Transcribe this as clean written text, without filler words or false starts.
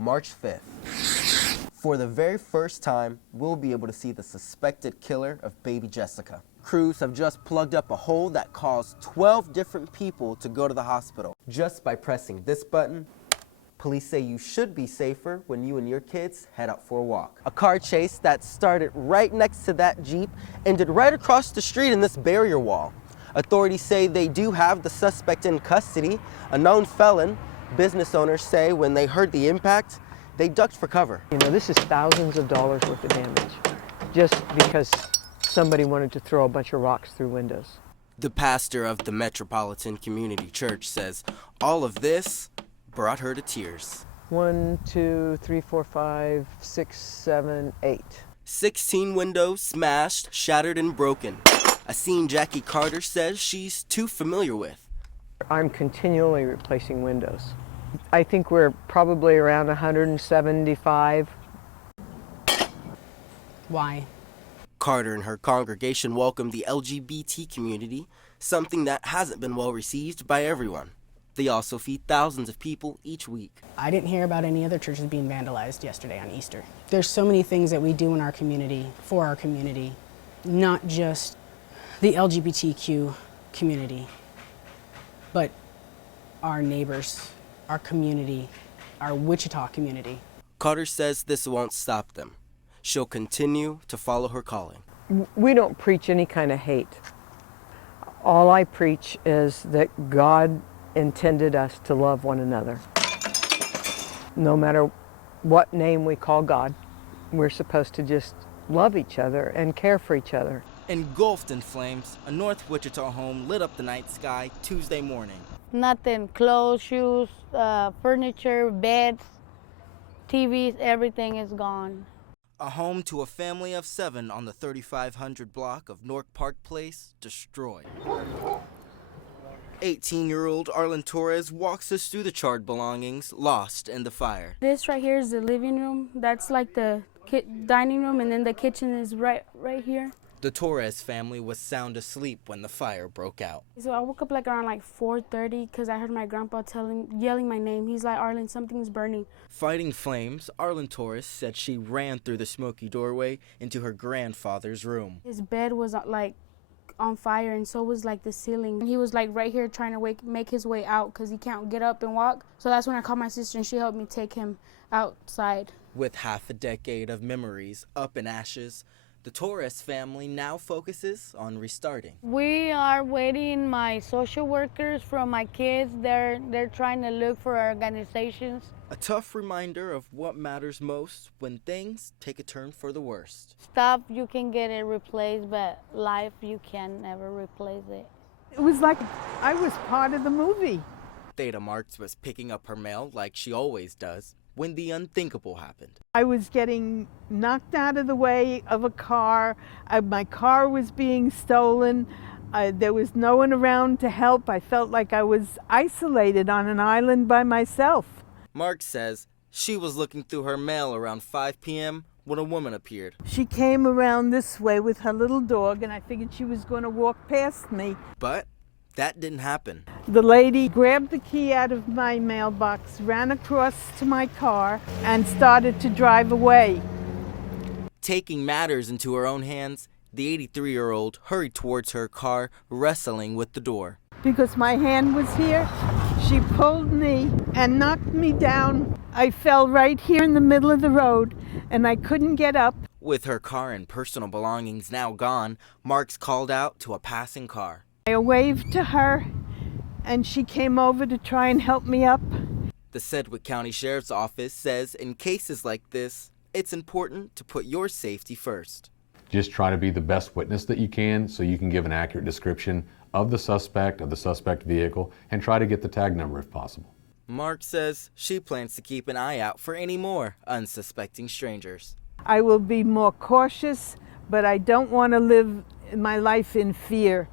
March 5th. For the very first time, we'll be able to see the suspected killer of baby Jessica. Crews have just plugged up a hole that caused 12 different people to go to the hospital. Just by pressing this button, police say you should be safer when you and your kids head out for a walk. A car chase that started right next to that Jeep ended right across the street in this barrier wall. Authorities say they do have the suspect in custody, a known felon. Business owners say when they heard the impact, they ducked for cover. You know, this is thousands of dollars worth of damage just because somebody wanted to throw a bunch of rocks through windows. The pastor of the Metropolitan Community Church says all of this brought her to tears. 1, 2, 3, 4, 5, 6, 7, 8. 16 windows smashed, shattered, and broken. A scene Jackie Carter says she's too familiar with. I'm continually replacing windows. I think we're probably around 175. Why? Carter and her congregation welcomed the LGBT community, something that hasn't been well received by everyone. They also feed thousands of people each week. I didn't hear about any other churches being vandalized yesterday on Easter. There's so many things that we do in our community, for our community, not just the LGBTQ community, but our neighbors, our community, our Wichita community. Carter says this won't stop them. She'll continue to follow her calling. We don't preach any kind of hate. All I preach is that God intended us to love one another. No matter what name we call God, we're supposed to just love each other and care for each other. Engulfed in flames, a North Wichita home lit up the night sky Tuesday morning. Nothing, clothes, shoes, furniture, beds, TVs, everything is gone. A home to a family of 7 on the 3500 block of North Park Place destroyed. 18-year-old Arlen Torres walks us through the charred belongings lost in the fire. This right here is the living room. That's like the dining room, and then the kitchen is right here. The Torres family was sound asleep when the fire broke out. So I woke up like around 4:30 because I heard my grandpa yelling my name. He's like, "Arlen, something's burning." Fighting flames, Arlen Torres said she ran through the smoky doorway into her grandfather's room. His bed was on fire, and so was the ceiling. He was right here trying to make his way out because he can't get up and walk. So that's when I called my sister, and she helped me take him outside. With half a decade of memories up in ashes, the Torres family now focuses on restarting. We are waiting my social workers from my kids. They're trying to look for organizations. A tough reminder of what matters most when things take a turn for the worst. Stuff, you can get it replaced, but life, you can never replace it. It was like I was part of the movie. Theta Marks was picking up her mail like she always does when the unthinkable happened. I was getting knocked out of the way of a car. My car was being stolen. There was no one around to help. I felt like I was isolated on an island by myself. Mark says she was looking through her mail around 5 p.m. when a woman appeared. She came around this way with her little dog, and I figured she was going to walk past me. But that didn't happen. The lady grabbed the key out of my mailbox, ran across to my car, and started to drive away. Taking matters into her own hands, the 83-year-old hurried towards her car, wrestling with the door. Because my hand was here, she pulled me and knocked me down. I fell right here in the middle of the road, and I couldn't get up. With her car and personal belongings now gone, Marks called out to a passing car. I waved to her, and she came over to try and help me up. The Sedgwick County Sheriff's Office says in cases like this, it's important to put your safety first. Just try to be the best witness that you can so you can give an accurate description of the suspect vehicle, and try to get the tag number if possible. Mark says she plans to keep an eye out for any more unsuspecting strangers. I will be more cautious, but I don't want to live my life in fear.